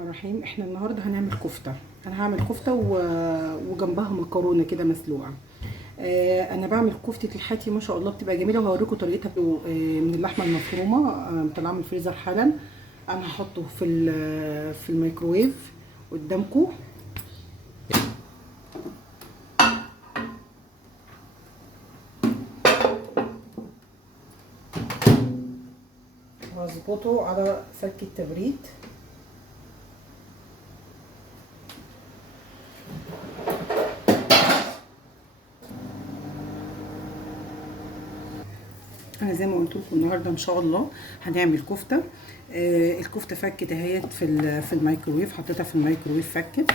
الرحيم. احنا النهارده هنعمل كفته. انا هعمل كفته وجنبها مكرونه كده مسلوقه. انا بعمل كفته الحاتي ما شاء الله بتبقى جميله، وهوريكم طريقتها. من اللحمه المفرومه مطلعه من الفريزر حالا. انا هحطه في الميكروويف قدامكم. وهظبطه على سلك التبريد. انا زي ما قلت لكم النهارده ان شاء الله هنعمل كفته. الكفته فكت اهيت في الميكروويف، حطيتها في الميكروويف فكت.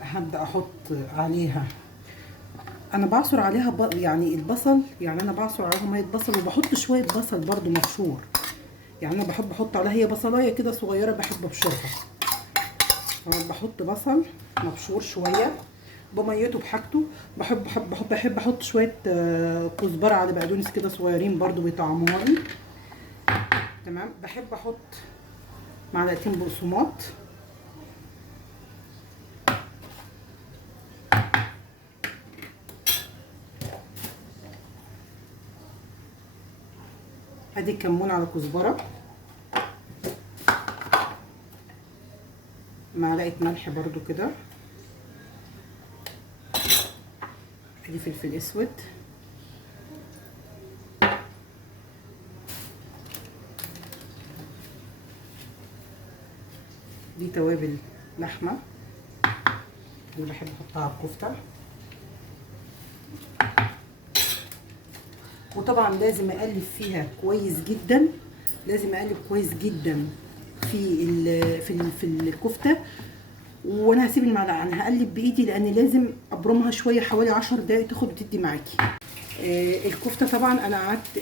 هبدا احط عليها، انا بعصر عليها يعني البصل، يعني انا بعصر عليها ميه بصل، وبحط شويه بصل برده مبشور. يعني انا بحب احط عليها هي بصلايه كده صغيره بحب ابشرها. بحط بصل مبشور شويه بميته بحاجته. بحب احط شويه كزبره على بقدونس كده صغيرين برده بيطعموها لي. تمام. بحب احط معلقتين بقسماط. ادي كمون على كزبره، معلقه ملح برده كده، ادي فلفل اسود، دي توابل لحمه اللي بحب احطها على الكفته. وطبعا لازم اقلب فيها كويس جدا، لازم اقلب كويس جدا في الكفته. وانا هسيب المعلقه، انا هقلب بايدي لان لازم ابرمها شويه، حوالي 10 دقايق تاخد وتدي معاكي. الكفته طبعا انا قعدت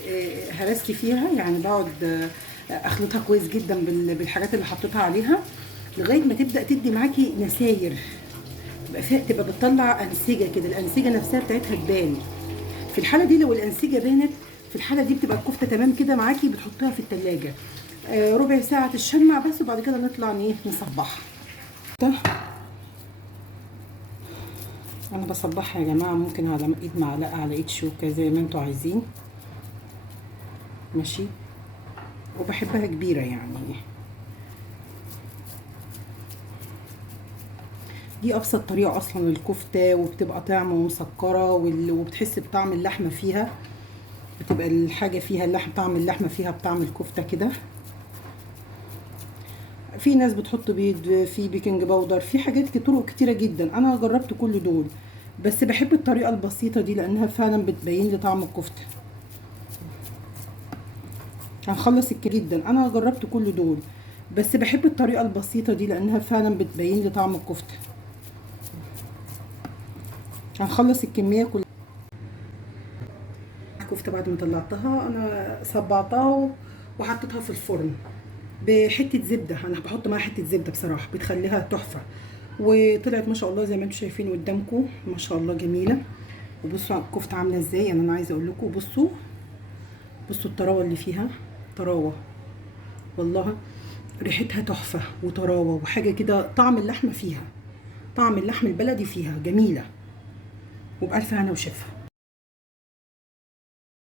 هرست فيها، يعني بقعد اخلطها كويس جدا بالحاجات اللي حطيتها عليها لغايه ما تبدا تدي معاكي نساير، تبقى بتطلع انسجه كده، الانسجه نفسها بتاعتها تبان. في الحاله دي لو الانسجه بانت، في الحاله دي بتبقى الكفته تمام كده معاكي، بتحطيها في التلاجة ربع ساعه تشمع بس، وبعد كده نطلع نصبحها. انا بصبحها يا جماعه، ممكن على ايد معلقه، على ايد شوكه، زي ما انتوا عايزين، ماشي. وبحبها كبيره يعني. دي ابسط طريقه اصلا للكفته، وبتبقى طعمه مسكره، وبتحس بطعم اللحمه فيها، بتبقى الحاجه فيها اللحم، طعم اللحمه فيها بطعم الكفته كده. في ناس بتحط بيض، في بيكنج باودر، في حاجات طرق كتيره جدا. انا جربت كل دول، بس بحب الطريقه البسيطه دي لانها فعلا بتبين لي طعم الكفته. هنخلص جدا. انا جربت كل دول، بس بحب الطريقه البسيطه دي لانها فعلا بتبين لي طعم الكفته. هنخلص الكميه كلها. الكفته بعد ما طلعتها انا صبعتها وحطيتها في الفرن بحته زبده. انا بحط معاها حته زبده بصراحه بتخليها تحفه، وطلعت ما شاء الله زي ما انتم شايفين قدامكم، ما شاء الله جميله. وبصوا على الكفته عامله ازاي. يعني انا عايزه اقول لكم، بصوا الطراوه اللي فيها، طراوه والله، ريحتها تحفه وطراوه وحاجه كده. طعم اللحمه فيها، طعم اللحم البلدي فيها جميله. وبألف هنا وشفا.